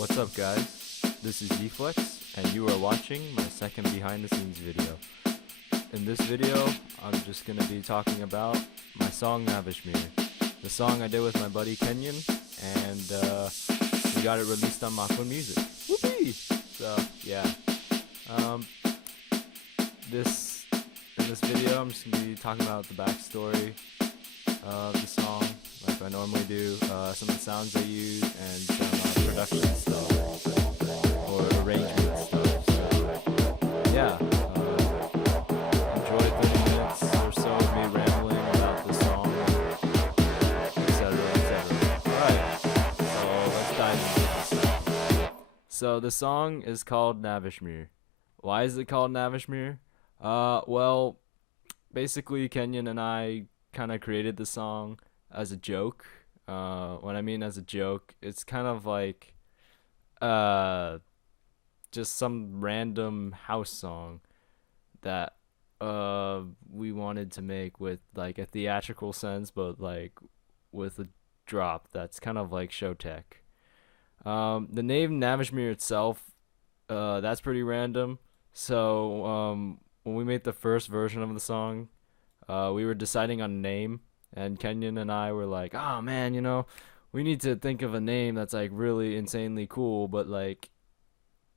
What's up, guys? This is Yeeflex, and you are watching my second behind the scenes video. In this video, I'm just gonna be talking about my song Knavesmire, the song I did with my buddy Kenyon, and we got it released on Mach One music. Whoopee! So yeah, um, this in this video, I'm just gonna be talking about the backstory of the song, like I normally do, some of the sounds I use, and some production stuff or arrangement stuff. So yeah, enjoy 30 minutes or so of me rambling about the song, etc., etc. Alright, so let's dive into this. So the song is called Knavesmire. Why is it called Knavesmire? Well, basically Kenyon and I kind of created the song as a joke. When I mean as a joke, it's kind of like just some random house song that we wanted to make with like a theatrical sense, but like with a drop that's kind of like show tech. The name Knavesmire itself, that's pretty random. So when we made the first version of the song, we were deciding on a name, and Kenyon and I were like, "Oh man, we need to think of a name that's like really insanely cool, but like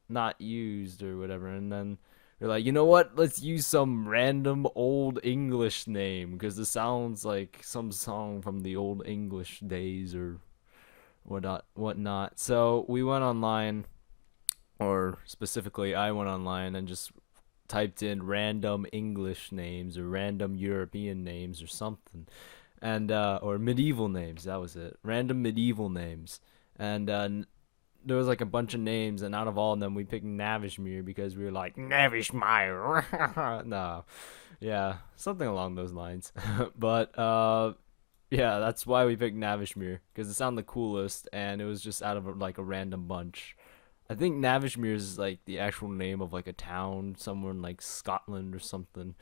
not used or whatever." And then we're like, "You know what? Let's use some random old English name because it sounds like some song from the old English days or whatnot." So we went online, or specifically, I went online and just typed in random English names or random European names or something, and or medieval names. That was it. Random medieval names, and there was like a bunch of names, and out of all of them, we picked Knavesmire because we were like Knavesmire. No, yeah, something along those lines. But yeah, that's why we picked Knavesmire because it sounded the coolest, and it was just out of like a random bunch. I think Knavesmire is like the actual name of like a town somewhere in like Scotland or something.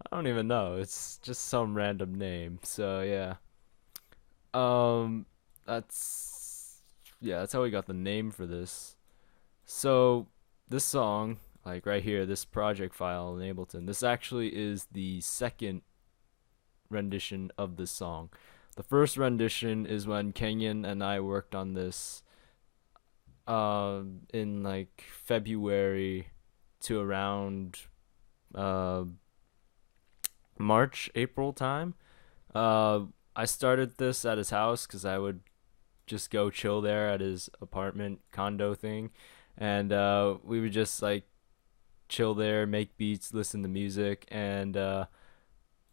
I don't even know. It's just some random name. So yeah. Um that's how we got the name for this. So this song, like right here, this project file in Ableton, this actually is the second rendition of this song. The first rendition is when Kenyon and I worked on this in like February to around March, April time. I started this at his house because I would just go chill there at his apartment condo thing, and we would just like chill there, make beats, listen to music, and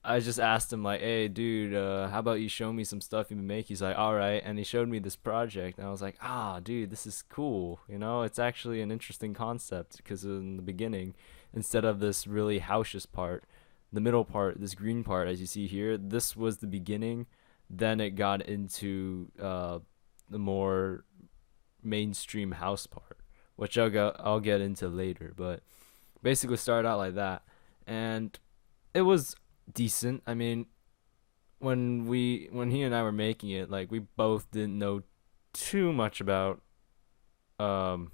I just asked him like, "Hey, dude, how about you show me some stuff you make?" He's like, "All right," and he showed me this project, and I was like, "Ah, dude, this is cool. It's actually an interesting concept because in the beginning, instead of this really house part, the middle part, this green part, as you see here, this was the beginning. Then it got into the more mainstream house part, which I'll get into later, but basically started out like that, and it was decent. I mean, when he and I were making it, like we both didn't know too much about um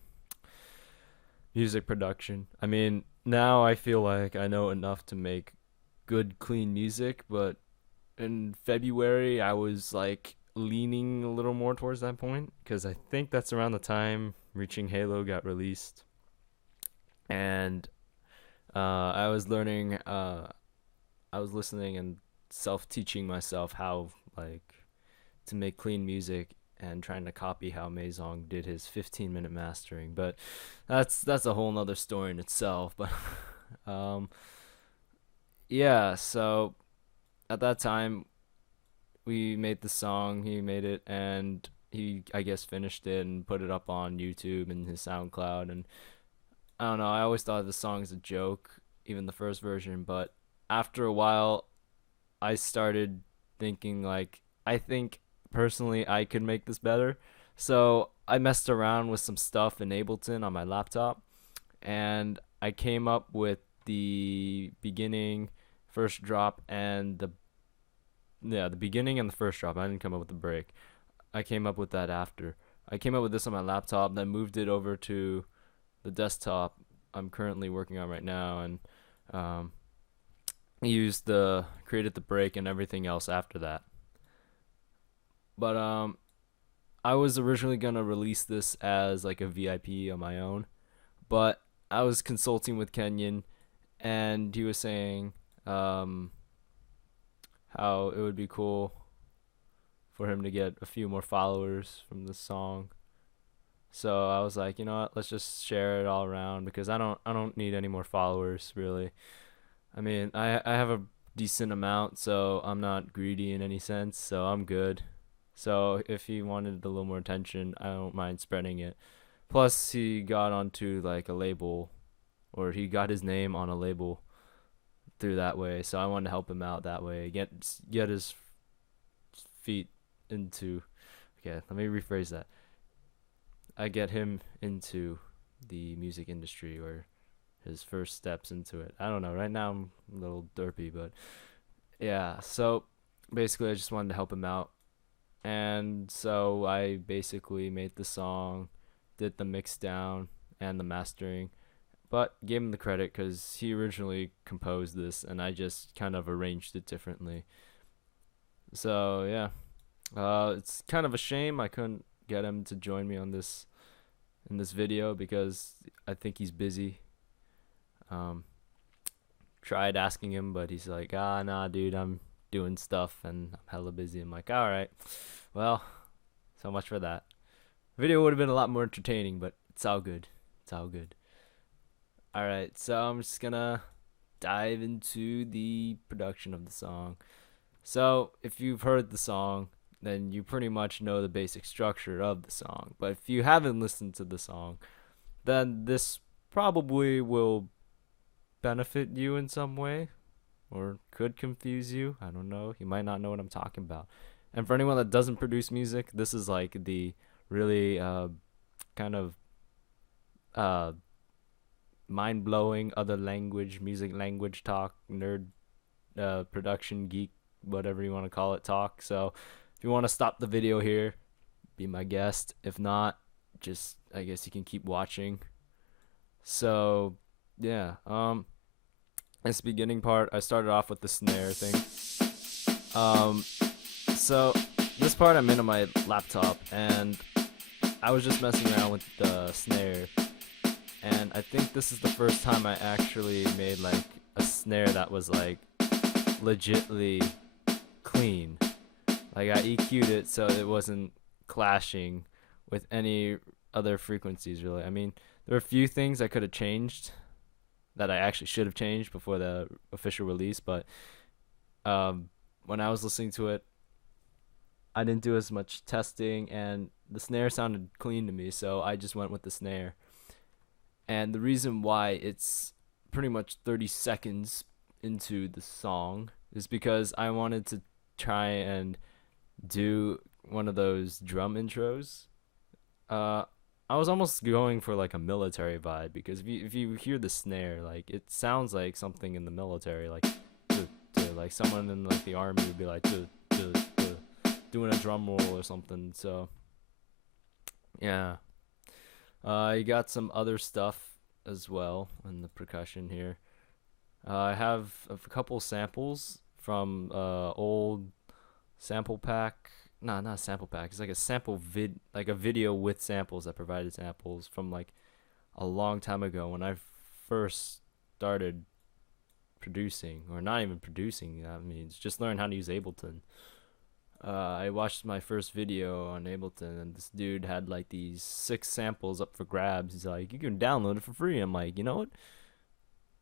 music production. I mean, now I feel like I know enough to make good clean music, but in February I was like leaning a little more towards that point because I think that's around the time Reaching Halo got released, and I was learning I was listening and self-teaching myself how like to make clean music and trying to copy how Maison did his 15-minute mastering. But that's a whole nother story in itself. But um, yeah, so at that time we made the song, he made it, and he, I guess, finished it and put it up on YouTube and his SoundCloud. And I don't know, I always thought the song is a joke, even the first version, but after a while I started thinking like, I think personally I could make this better. So I messed around with some stuff in Ableton on my laptop, and I came up with the beginning, first drop, and the beginning and the first drop. I didn't come up with the break. I came up with that after. I came up with this on my laptop, then moved it over to the desktop I'm currently working on right now, and um, created the break and everything else after that. But I was originally gonna release this as like a VIP on my own, but I was consulting with Kenyon, and he was saying um, how it would be cool for him to get a few more followers from this song. So I was like, you know what, let's just share it all around because I don't need any more followers really. I mean, I have a decent amount, so I'm not greedy in any sense, so I'm good. So if he wanted a little more attention, I don't mind spreading it. Plus, he got onto like a label, or he got his name on a label through that way. So I wanted to help him out that way, get his feet into. Okay, let me rephrase that. I get him into the music industry, or his first steps into it. I don't know. Right now I'm a little derpy, but yeah. So basically, I just wanted to help him out, and so I basically made the song, did the mix down and the mastering, but gave him the credit because he originally composed this, and I just kind of arranged it differently. So yeah, it's kind of a shame I couldn't get him to join me on this in this video because I think he's busy. Um, Tried asking him, but he's like, ah, nah, dude, I'm doing stuff and I'm hella busy. I'm like, all right, well, so much for that. Video would have been a lot more entertaining, but it's all good. It's all good. All right, so I'm just gonna dive into the production of the song. So if you've heard the song, then you pretty much know the basic structure of the song. But if you haven't listened to the song, then this probably will benefit you in some way or could confuse you. I don't know. You might not know what I'm talking about. And for anyone that doesn't produce music, this is like the really kind of uh, mind blowing other language, music language talk, nerd production geek, whatever you want to call it, talk. So if you want to stop the video here, be my guest. If not, just I guess you can keep watching. So yeah, this beginning part, I started off with the snare thing. So this part I'm in on my laptop, and I was just messing around with the snare, and I think this is the first time I actually made like a snare that was like legitly clean. Like I EQ'd it so it wasn't clashing with any other frequencies really. I mean, there were a few things I could have changed that I actually should have changed before the official release, but when I was listening to it, I didn't do as much testing, and the snare sounded clean to me, so I just went with the snare. And the reason why it's pretty much 30 seconds into the song is because I wanted to try and do one of those drum intros. I was almost going for like a military vibe because if you hear the snare, like it sounds like something in the military, like like someone in like the army would be like doing a drum roll or something. So yeah, you got some other stuff as well in the percussion here. I have a couple samples from old sample pack. No, not a sample pack. It's like a like a video with samples that provided samples from like a long time ago when I first started producing, or not even producing. That means just learn how to use Ableton. I watched my first video on Ableton, and this dude had like these 6 samples up for grabs. He's like, you can download it for free. I'm like, you know what?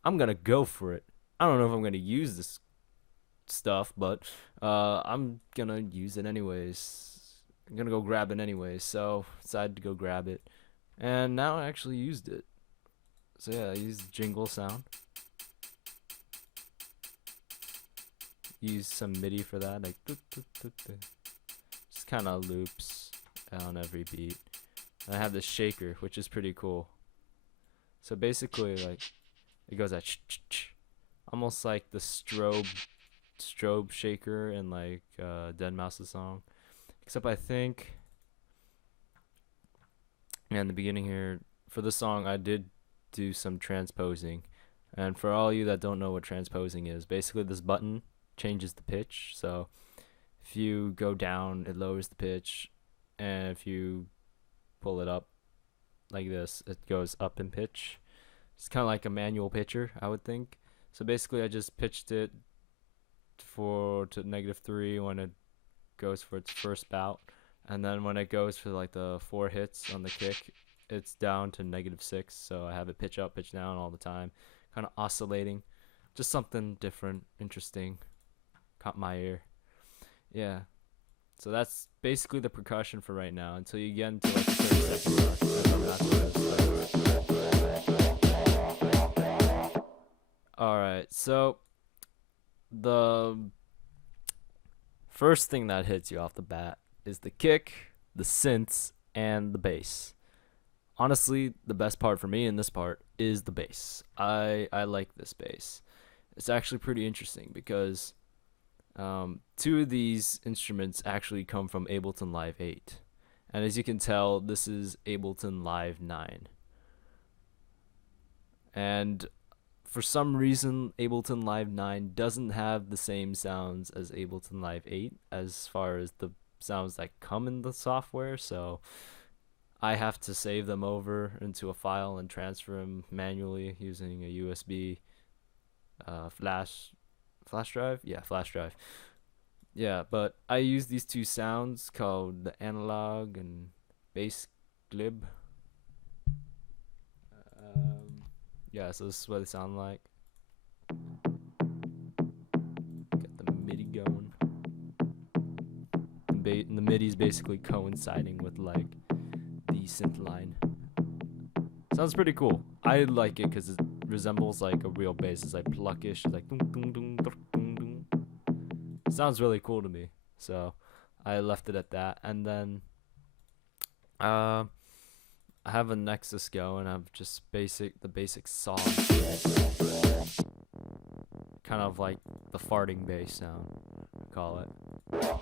I'm gonna go for it. I don't know if I'm gonna use this stuff, but I'm gonna use it anyways. I'm gonna go grab it anyways. So decided to go grab it, and now I actually used it. So yeah, I used the jingle sound. Use some MIDI for that, like just kind of loops on every beat. And I have this shaker, which is pretty cool. So basically, like it goes at almost like the strobe shaker in like Dead Mouse's song, except I think And in the beginning here, for the song, I did do some transposing. And for all you that don't know what transposing is, basically this button changes the pitch. So if you go down, it lowers the pitch, and if you pull it up like this, it goes up in pitch. It's kind of like a manual pitcher, I would think. So basically, I just pitched it for to -3 when it goes for its first bout, and then when it goes for like the 4 hits on the kick, it's down to -6. So I have it pitch up, pitch down all the time, kind of oscillating. Just something different, interesting, caught my ear. Yeah. So that's basically the percussion for right now until you get into like the 30-second mark. And then Alright, so the first thing that hits you off the bat is the kick, the synths, and the bass. Honestly, the best part for me in this part is the bass. I like this bass. It's actually pretty interesting because two of these instruments actually come from Ableton Live 8. And as you can tell, this is Ableton Live 9. And for some reason, Ableton Live 9 doesn't have the same sounds as Ableton Live 8 as far as the sounds that come in the software. So I have to save them over into a file and transfer them manually using a USB flash drive. Yeah, flash drive. Yeah, but I use these two sounds called the analog and bass glib. Yeah, so this is what they sound like. Get the MIDI going. And the MIDI is basically coinciding with like the synth line. Sounds pretty cool. I like it because it resembles like a real bass. It's like pluckish. It's like dun, dun, dun, dun, dun, dun. It sounds really cool to me. So I left it at that. And then I have a Nexus going. I have just the basic saw, kind of like the farting bass sound, we call it. Yeah.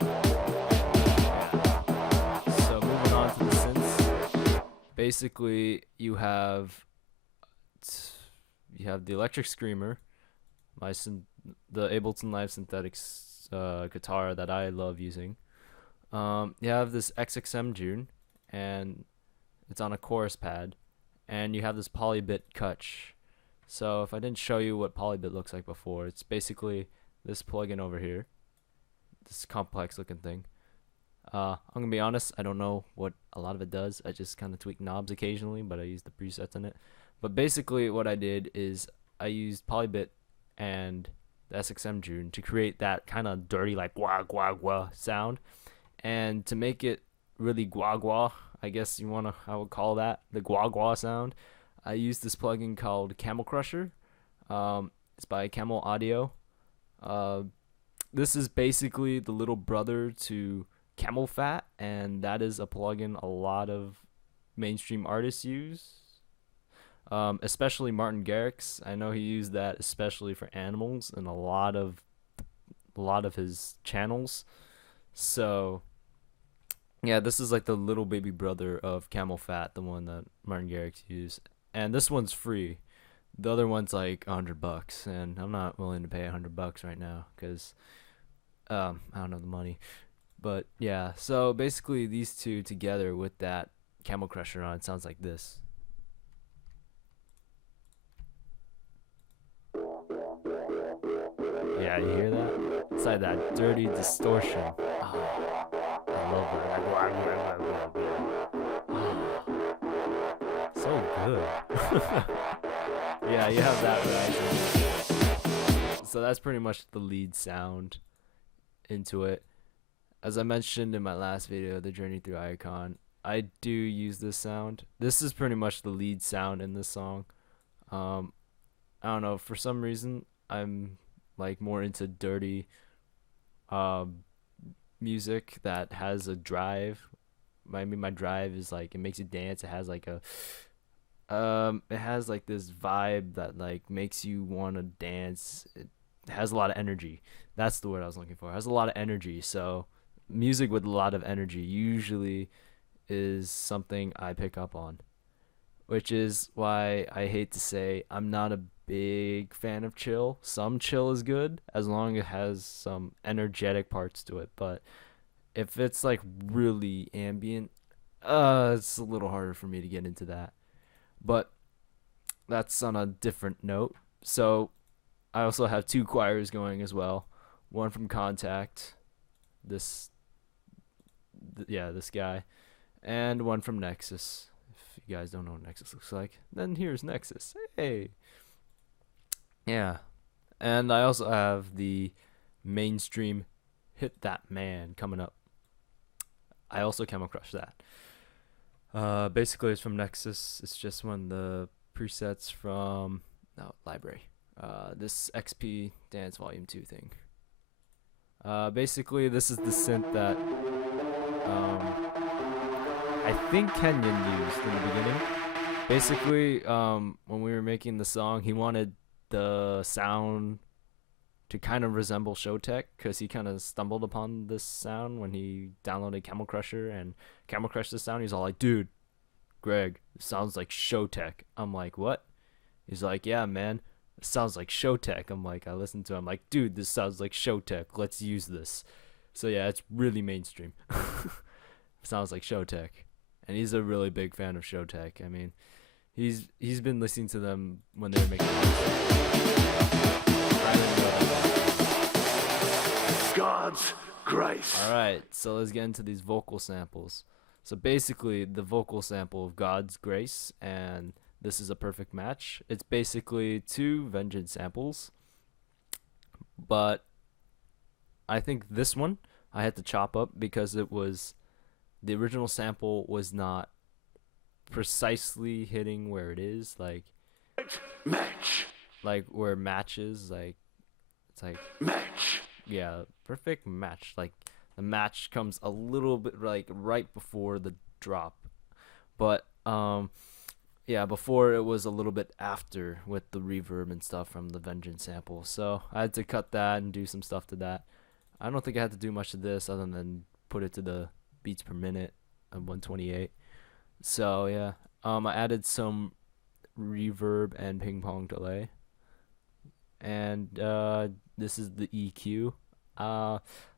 So moving on to the synths. Basically, you have the electric screamer, the Ableton Live Synthetics guitar that I love using. You have this XXM June, and it's on a chorus pad, and you have this polybit Kutch. So if I didn't show you what polybit looks like before, it's basically this plugin over here, this complex looking thing. I'm gonna be honest, I don't know what a lot of it does. I just kind of tweak knobs occasionally, but I use the presets in it. But basically what I did is I used polybit and the SXM June to create that kind of dirty like gua gua gua sound, and to make it really gua gua, I guess I would call that the gua gua sound, I used this plugin called Camel Crusher. It's by Camel Audio. This is basically the little brother to Camel Fat, and that is a plugin a lot of mainstream artists use, especially Martin Garrix. I know he used that especially for animals in a lot of his channels. So yeah, this is like the little baby brother of Camel Fat, the one that Martin Garrix used. And this one's free. The other one's like $100, and I'm not willing to pay $100 right now because I don't have the money. But yeah, so basically these two together with that Camel Crusher on, it sounds like this. Yeah, you hear that? It's like that dirty distortion. Oh, I love it. So good. Yeah, you have that right. So that's pretty much the lead sound into it. As I mentioned in my last video, The Journey Through Icon, I do use this sound. This is pretty much the lead sound in this song. I don't know, for some reason I'm like more into dirty music that has a drive. I mean, my drive is like, it makes you dance. It has like it has like this vibe that like makes you want to dance. It has a lot of energy. That's the word I was looking for. It has a lot of energy. So music with a lot of energy usually is something I pick up on, which is why I hate to say I'm not a big fan of chill. Some chill is good as long as it has some energetic parts to it, but if it's like really ambient, it's a little harder for me to get into that. But that's on a different note. So I also have two choirs going as well. One from Contact, this this guy, and one from Nexus. If you guys don't know what Nexus looks like, then here's Nexus. Hey. Yeah. And I also have the mainstream Hit That Man coming up. I also Camel Crush that. Basically it's from Nexus. It's just one of the presets from library. This XP Dance Volume 2 thing. Basically this is the synth that I think Kenyon used in the beginning. Basically, when we were making the song, he wanted the sound to kind of resemble Showtek, because he kind of stumbled upon this sound when he downloaded Camel Crusher and Camel Crushed the sound. He's all like, dude, Greg, it sounds like Showtek. I'm like, what? He's like, yeah, man, it sounds like Showtek. I'm like, I listened to him, I'm like, dude, this sounds like Showtek. Let's use this. So yeah, it's really mainstream. Sounds like Showtek. And he's a really big fan of Showtek. I mean, he's been listening to them when they were making God's grace. Alright, so let's get into these vocal samples. So basically, the vocal sample of God's Grace and This Is a Perfect Match. It's basically two Vengeance samples. But I think this one I had to chop up because it was the original sample was not precisely hitting where it is, like where it matches, like it's like match. Yeah, perfect match. Like the match comes a little bit like right before the drop, but yeah, before it was a little bit after with the reverb and stuff from the Vengeance sample. So I had to cut that and do some stuff to that. I don't think I had to do much of this other than put it to the beats per minute of 128. So yeah, I added some reverb and ping pong delay, and this is the EQ.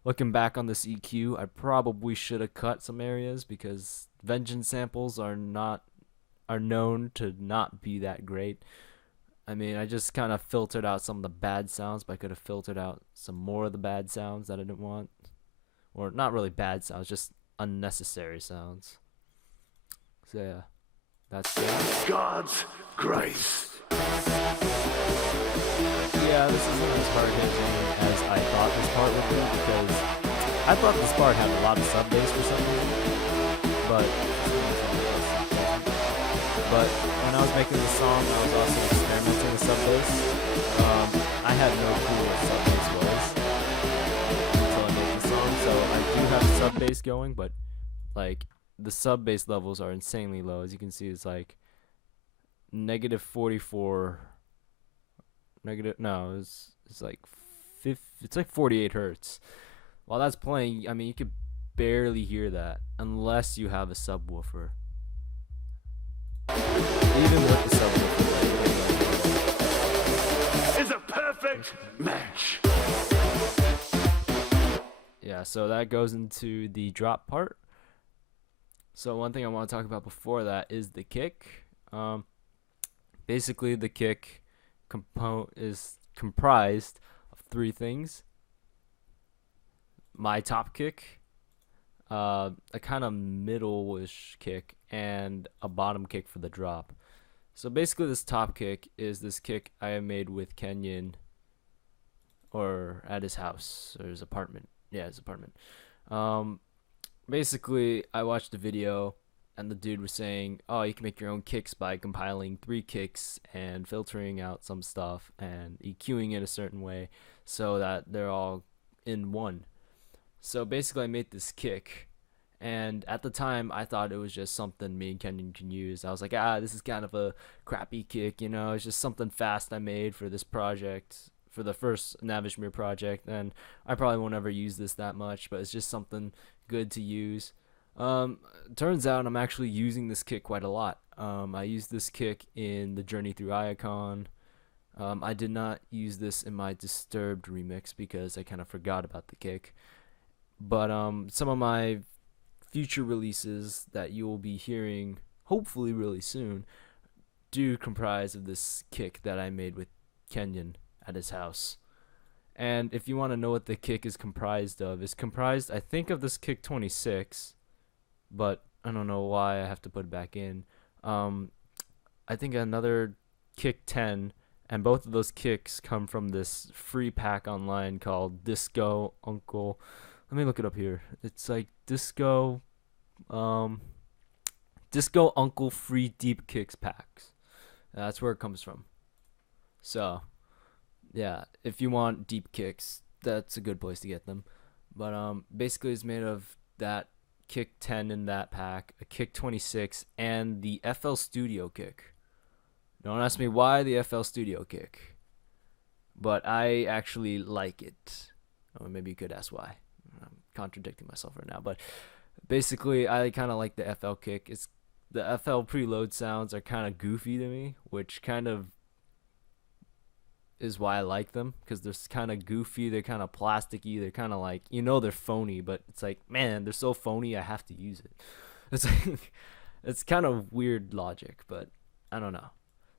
Looking back on this EQ, I probably should have cut some areas because Vengeance samples are known to not be that great. I mean, I just kind of filtered out some of the bad sounds, but I could have filtered out some more of the bad sounds that I didn't want. Or not really bad sounds, just unnecessary sounds. So yeah, that's it. God's grace. Yeah, this isn't as hard hitting as I thought this part would be, because I thought this part had a lot of sub bass for some reason, but when I was making the song, I was also experimenting with sub bass. I had no clue what sub bass was until I made the song, so I do have sub bass going, but like the sub bass levels are insanely low. As you can see, it's like -44. It's like it's like 48 hertz. While that's playing, I mean, you could barely hear that unless you have a subwoofer. Even with the subwoofer, Is a perfect match. Yeah, so that goes into the drop part. So one thing I want to talk about before that is the kick. Basically, the kick is comprised of three things: my top kick, a kind of middle-ish kick, and a bottom kick for the drop. So basically, this top kick is this kick I made with Kenyon, or at his house or his apartment. Yeah, his apartment. Basically, I watched the video, and the dude was saying, oh, you can make your own kicks by compiling 3 kicks and filtering out some stuff and EQing it a certain way so that they're all in one. So basically, I made this kick, and at the time, I thought it was just something me and Kenyon can use. I was like, this is kind of a crappy kick, you know, it's just something fast I made for this project, for the first Knavesmire project, and I probably won't ever use this that much, but it's just something good to use. turns out I'm actually using this kick quite a lot. I used this kick in the Journey Through Iacon. I did not use this in my Disturbed remix because I kind of forgot about the kick. But some of my future releases that you will be hearing hopefully really soon do comprise of this kick that I made with Kenyon at his house. And if you want to know what the kick is comprised of, it's comprised, I think, of this kick 26, but I don't know why I have to put it back in. I think another kick 10, and both of those kicks come from this free pack online called Disco Uncle. Let me look it up here. It's like Disco Uncle free deep kicks packs. That's where it comes from. So, yeah, if you want deep kicks, that's a good place to get them. But basically it's made of that kick 10 in that pack, a kick 26, and the FL Studio kick. Don't ask me why the FL Studio kick, but I actually like it. Or maybe you could ask why. I'm contradicting myself right now, but basically I kind of like the FL kick. It's the FL preload sounds are kind of goofy to me, which kind of is why I like them, because they're kind of goofy, they're kind of plasticky, they're kind of like, they're phony, but it's like, man, they're so phony I have to use it. It's like, it's kind of weird logic, but I don't know.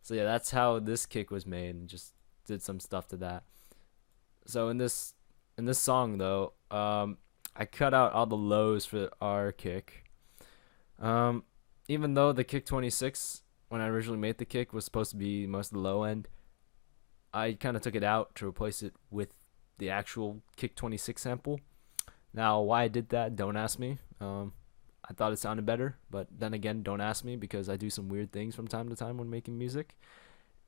So yeah, that's how this kick was made, and just did some stuff to that. So in this song though, I cut out all the lows for our kick. Even though the kick 26, when I originally made the kick, was supposed to be most of the low end, I kind of took it out to replace it with the actual kick 26 sample. Now, why I did that, don't ask me. I thought it sounded better, but then again, don't ask me, because I do some weird things from time to time when making music.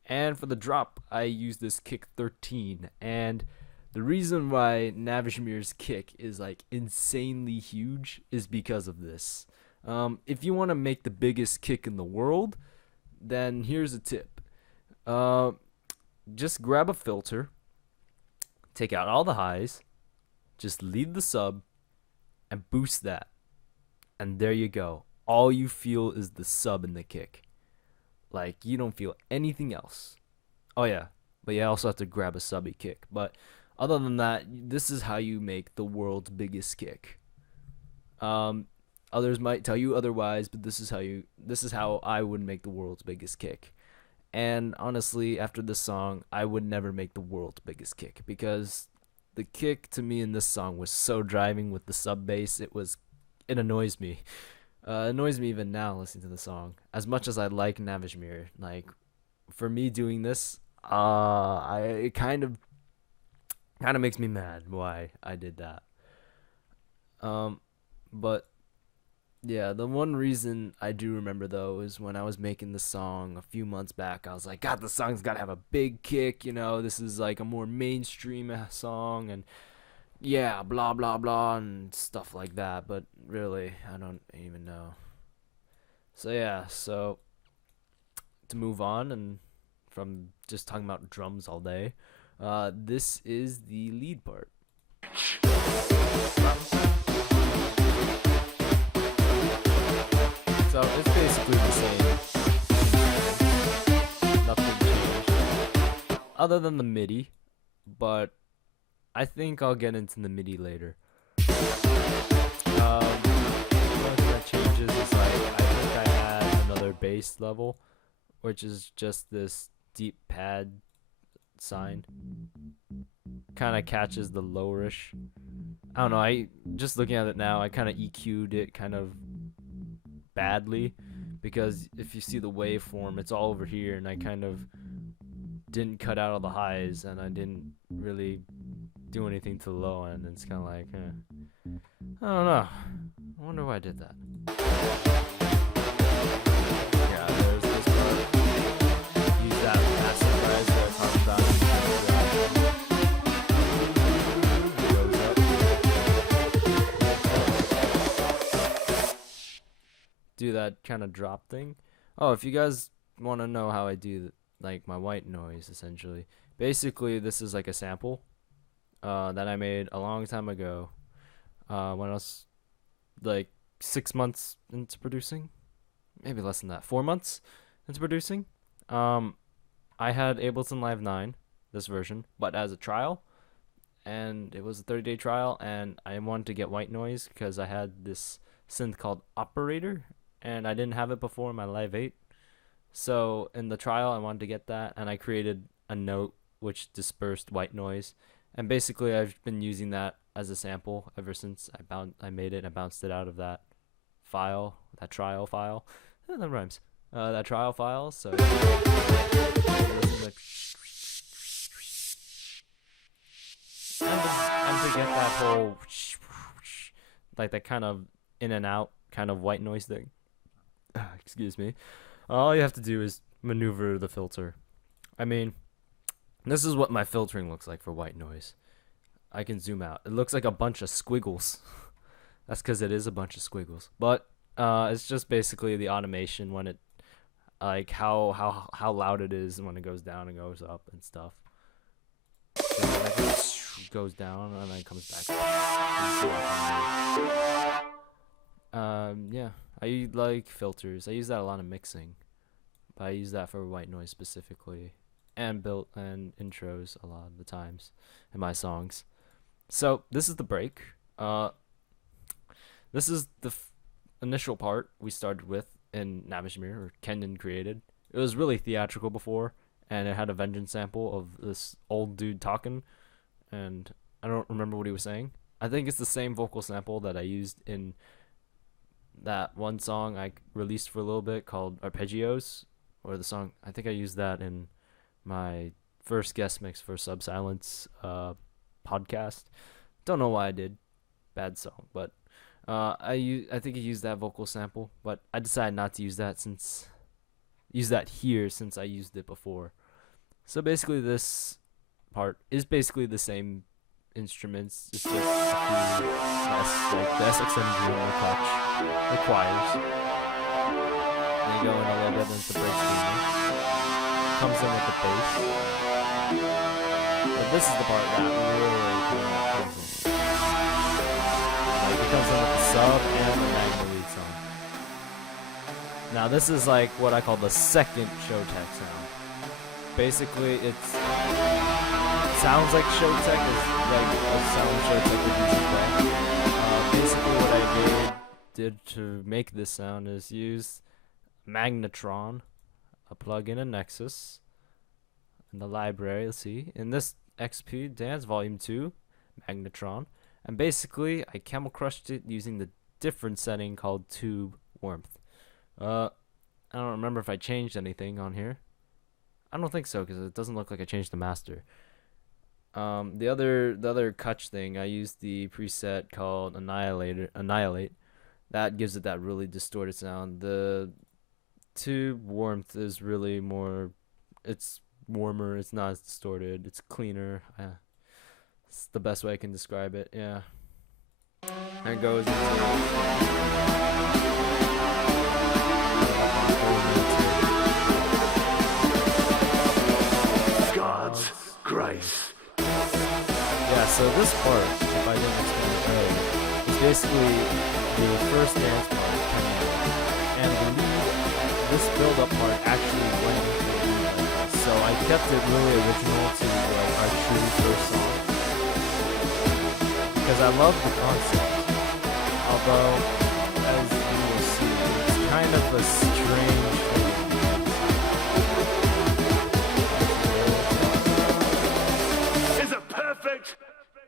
And for the drop, I used this kick 13, and the reason why Knavesmire's kick is like insanely huge is because of this. If you want to make the biggest kick in the world, then here's a tip. Just grab a filter, take out all the highs, just leave the sub, and boost that. And there you go. All you feel is the sub in the kick. Like, you don't feel anything else. Oh yeah, but you also have to grab a subby kick. But other than that, this is how you make the world's biggest kick. Others might tell you otherwise, but this is how I would make the world's biggest kick. And honestly, after this song, I would never make the world's biggest kick, because the kick to me in this song was so driving with the sub bass. It annoys me. It annoys me even now listening to the song. As much as I like Knavesmire, like, for me doing this, it kind of makes me mad why I did that. But yeah, the one reason I do remember though is when I was making the song a few months back, I was like, God, the song's gotta have a big kick, this is like a more mainstream song, and yeah, blah blah blah and stuff like that, but really, I don't even know. So yeah, so to move on, and from just talking about drums all day, this is the lead part. So it's basically the same. Nothing changed. Other than the MIDI, but I think I'll get into the MIDI later. One thing that changes is I think I add another bass level, which is just this deep pad sign. Kind of catches the lowerish. I don't know, just looking at it now, I kind of EQ'd it kind of badly, because if you see the waveform, it's all over here, and I kind of didn't cut out all the highs, and I didn't really do anything to the low end. It's kind of like, I don't know. I wonder why I did that. Yeah, there's this part. Use that massive rise that I talked about. Do that kind of drop thing. Oh, if you guys want to know how I do like my white noise, essentially, basically this is like a sample that I made a long time ago when I was like 6 months into producing, maybe less than that, 4 months into producing. Um, I had Ableton Live 9, this version, but as a trial, and it was a 30-day trial, and I wanted to get white noise because I had this synth called Operator, and I didn't have it before in my Live 8. So in the trial, I wanted to get that, and I created a note which dispersed white noise, and basically I've been using that as a sample ever since I made it and I bounced it out of that file, that trial file. That rhymes. That trial file. So and to get that whole like that kind of in and out kind of white noise thing. Excuse me. All you have to do is maneuver the filter. I mean, this is what my filtering looks like for white noise. I can zoom out. It looks like a bunch of squiggles. That's because it is a bunch of squiggles. But it's just basically the automation when it, like how loud it is when it goes down and goes up and stuff. So like it goes down and then comes back up. Yeah, I like filters. I use that a lot in mixing, but I use that for white noise specifically, and built and intros a lot of the times in my songs. So this is the break. This is the initial part we started with in Knavesmire, or Kenyon created. It was really theatrical before, and it had a vengeance sample of this old dude talking, and I don't remember what he was saying. I think it's the same vocal sample that I used in that one song I released for a little bit called Arpeggios, or the song, I think I used that in my first guest mix for Subsilence podcast. Don't know why I did. Bad song, but I think I used that vocal sample, but I decided not to use that here since I used it before. So basically this part is basically the same instruments. It's just like the SXMG on the clutch, the choirs. And you go in a little bit into break screaming. Comes in with the bass. But this is the part that really comes in. Like it comes in with the sub and the Magna lead song. Now this is like what I call the second Showtech sound. Basically it sounds like Showtech is like a sound Showtech would use as well. Basically what I did to make this sound is use Magnetron, a plugin in Nexus, in the library. Let's see, in this XP Dance Volume 2, Magnetron, and basically I camel crushed it using the different setting called Tube Warmth. I don't remember if I changed anything on here. I don't think so because it doesn't look like I changed the master. The other Kutch thing, I used the preset called Annihilate. That gives it that really distorted sound. The Tube Warmth is really more, it's warmer, it's not as distorted, it's cleaner. It's the best way I can describe it. Yeah. And it goes into God's grace. Yeah, so this part, if I didn't explain it earlier, is basically the first dance part, and the lead, this build-up part actually went into the lead like this. So I kept it really original to like our true first song, because I love the concept. Although, as you will see, it's kind of a strange thing.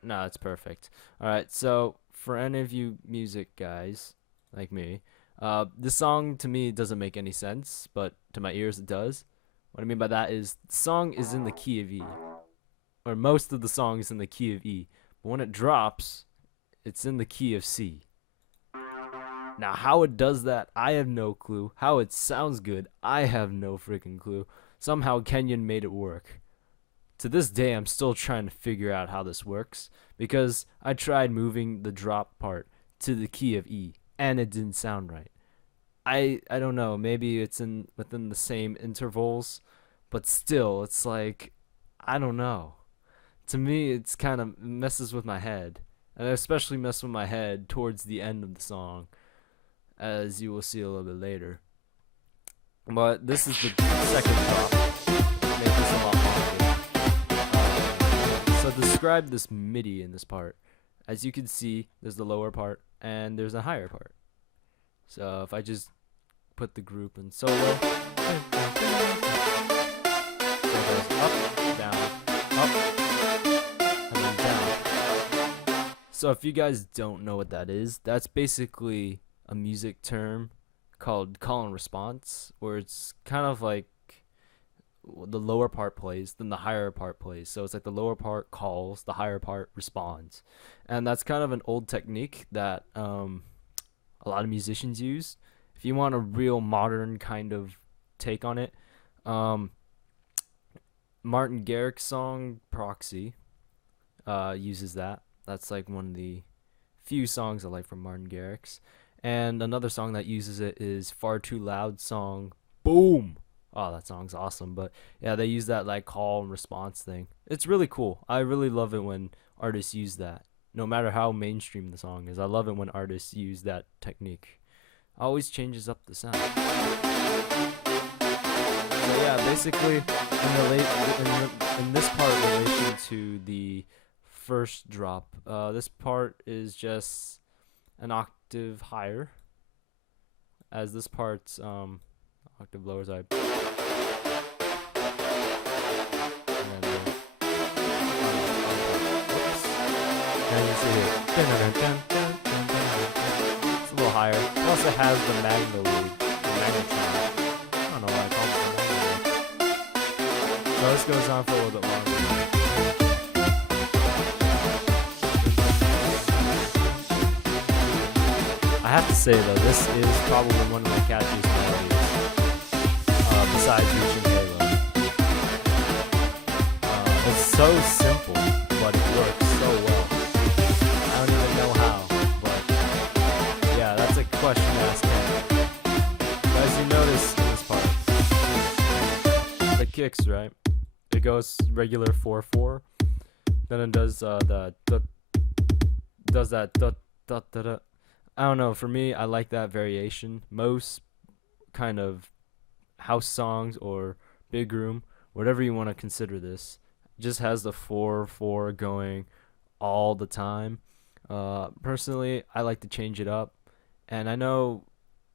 No, it's perfect. Alright, so for any of you music guys like me, this song to me doesn't make any sense, but to my ears it does. What I mean by that is the song is in the key of E, or most of the song is in the key of E, but when it drops, it's in the key of C. Now how it does that, I have no clue. How it sounds good, I have no freaking clue. Somehow Kenyon made it work. To this day, I'm still trying to figure out how this works, because I tried moving the drop part to the key of E, and it didn't sound right. I don't know, maybe it's within the same intervals, but still, it's like, I don't know. To me, it's kind of messes with my head, and it especially messes with my head towards the end of the song. as you will see a little bit later. But this is the second drop. Make this a lot longer. So describe this MIDI in this part. As you can see, there's the lower part and there's a higher part. So if I just put the group in solo, so it goes up, down, and then down. So if you guys don't know what that is, that's basically a music term called call and response, where it's kind of like the lower part plays, then the higher part plays. So it's like the lower part calls, the higher part responds. And that's kind of an old technique that a lot of musicians use. If you want a real modern kind of take on it, Martin Garrix's song Proxy uses that. That's like one of the few songs I like from Martin Garrix. And another song that uses it is Far Too Loud song Boom. Oh, that song's awesome. But yeah, they use that like call and response thing. It's really cool. I really love it when artists use that. No matter how mainstream the song is, I love it when artists use that technique. Always changes up the sound. So yeah, basically in this part in relation to the first drop, this part is just an octave higher, as this part's octave lower. So and you see here, it's a little higher. Plus it has the magna lead, the magnetron. I don't know why I call it the magna lead. So this goes on for a little bit longer. I have to say though, this is probably one of the catchiest melodies, besides Reaching Halo. It's so simple, but it works so well. I don't even know how, but yeah, that's a question to ask him. As you notice in this part, the kicks, right? It goes regular 4/4, then it does that da da da. I don't know, for me, I like that variation. Most kind of house songs or big room, whatever you want to consider this, just has the 4/4 going all the time. Personally, I like to change it up, and I know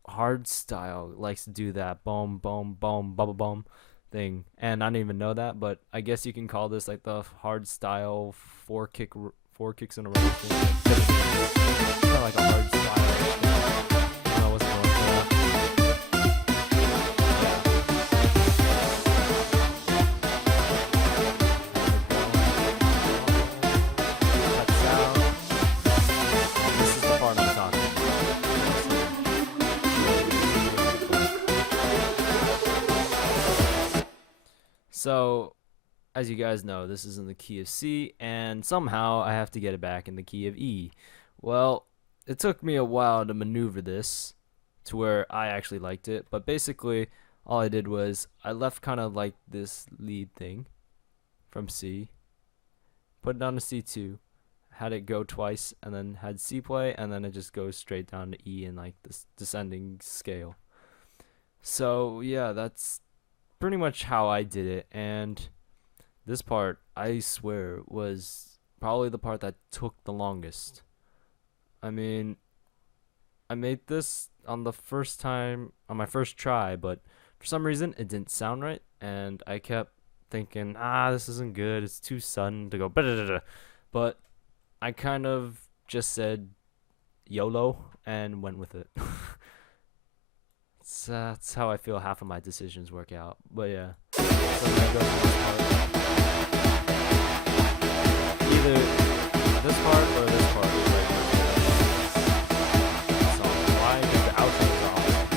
hardstyle likes to do that boom boom boom bubble boom thing, and I didn't even know that, but I guess you can call this like the hardstyle four kicks in a row thing. Kind of like a hardstyle. I don't know what's going on. This is the part I'm talking about. So, as you guys know, this is in the key of C, and somehow I have to get it back in the key of E. Well, it took me a while to maneuver this to where I actually liked it, but basically all I did was I left kind of like this lead thing from C, put it down to C2, had it go twice, and then had C play, and then it just goes straight down to E in like this descending scale. So yeah, that's pretty much how I did it, and this part, I swear, was probably the part that took the longest. I mean, I made this on the first time, on my first try, but for some reason it didn't sound right, and I kept thinking, this isn't good, it's too sudden to go, but I kind of just said YOLO and went with it. That's how I feel half of my decisions work out, but yeah. So I'm gonna go to this part. Either this part or this part is like so why? Because the outro is awesome.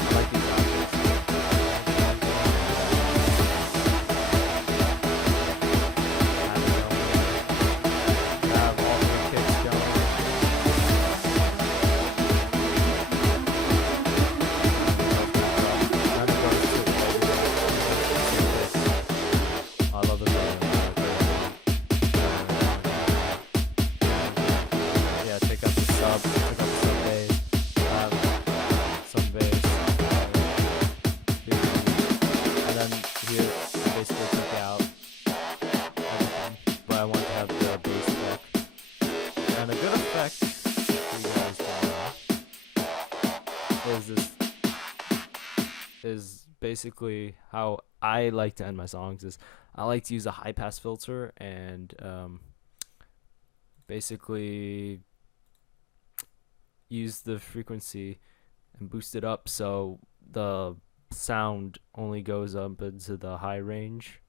I like these outros. Have all the kicks going. I love the is basically how I like to end my songs. Is I like to use a high pass filter and basically use the frequency and boost it up so the sound only goes up into the high range.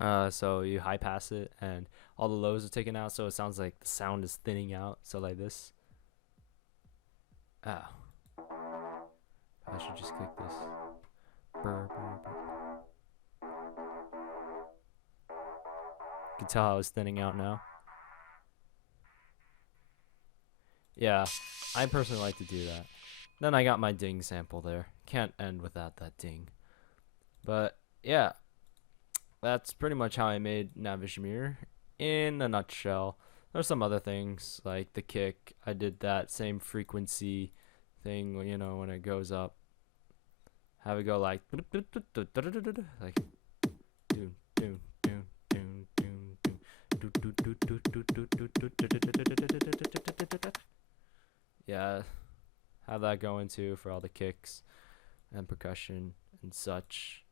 So you high pass it and all the lows are taken out, so it sounds like the sound is thinning out. So like this. Ah, I should just click this. Burr, burr, burr. You can tell how it's thinning out now. Yeah, I personally like to do that. Then I got my ding sample there. Can't end without that ding. But yeah, that's pretty much how I made Knavesmire in a nutshell. There's some other things like the kick. I did that same frequency thing, you know, when it goes up. Have it go like like yeah, have that going too for all the kicks and percussion and such.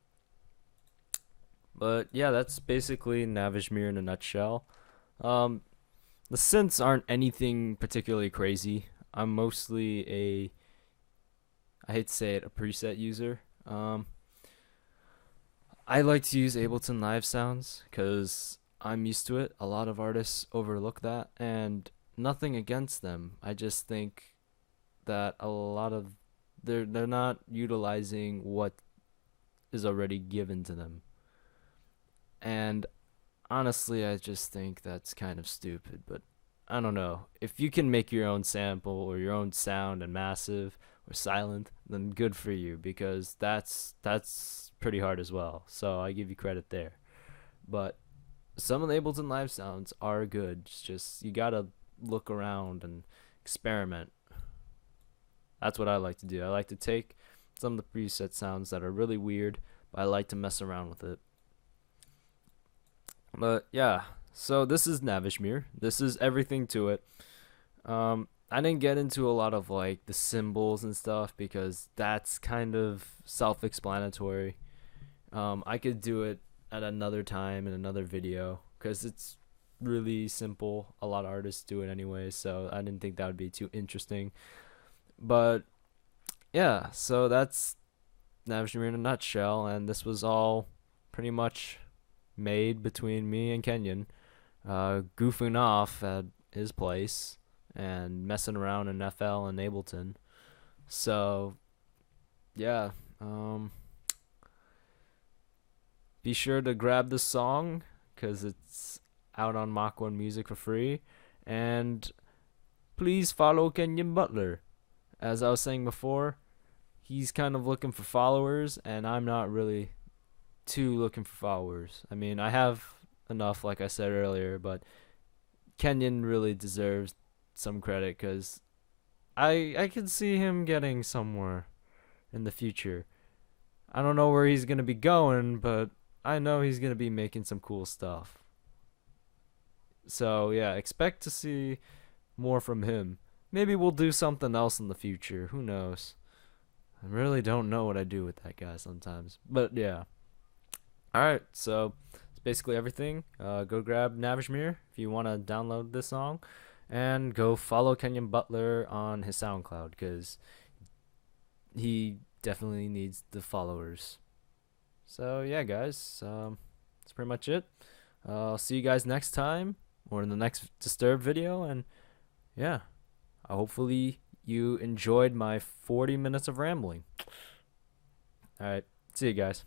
But yeah, that's basically Knavesmire in a nutshell. Um, the synths aren't anything particularly crazy. I'm mostly I hate to say it, a preset user. I like to use Ableton Live sounds because I'm used to it. A lot of artists overlook that, and nothing against them. I just think that a lot of they're not utilizing what is already given to them. And honestly, I just think that's kind of stupid, but I don't know. If you can make your own sample or your own sound and massive or silent, then good for you because that's pretty hard as well. So I give you credit there. But some of the Ableton Live sounds are good. It's just you gotta look around and experiment. That's what I like to do. I like to take some of the preset sounds that are really weird, but I like to mess around with it. But yeah, so this is Knavesmire. This is everything to it. I didn't get into a lot of like the symbols and stuff because that's kind of self-explanatory. I could do it at another time in another video because it's really simple. A lot of artists do it anyway, so I didn't think that would be too interesting. But yeah, so that's Knavesmire in a nutshell, and this was all pretty much made between me and Kenyon, goofing off at his place and messing around in FL and Ableton. So yeah, be sure to grab the song because it's out on Mach One Music for free, and please follow Kenyon Butler. As I was saying before, he's kind of looking for followers, and I'm not really too looking for followers. I mean, I have enough, like I said earlier, but Kenyon really deserves some credit because I can see him getting somewhere in the future. I don't know where he's gonna be going, but I know he's gonna be making some cool stuff. So yeah, expect to see more from him. Maybe we'll do something else in the future. Who knows? I really don't know what I do with that guy sometimes. But yeah. Alright, so it's basically everything. Go grab Knavesmire if you want to download this song. And go follow Kenyon Butler on his SoundCloud because he definitely needs the followers. So yeah, guys, that's pretty much it. I'll see you guys next time or in the next Disturbed video. And yeah, hopefully you enjoyed my 40 minutes of rambling. Alright, see you guys.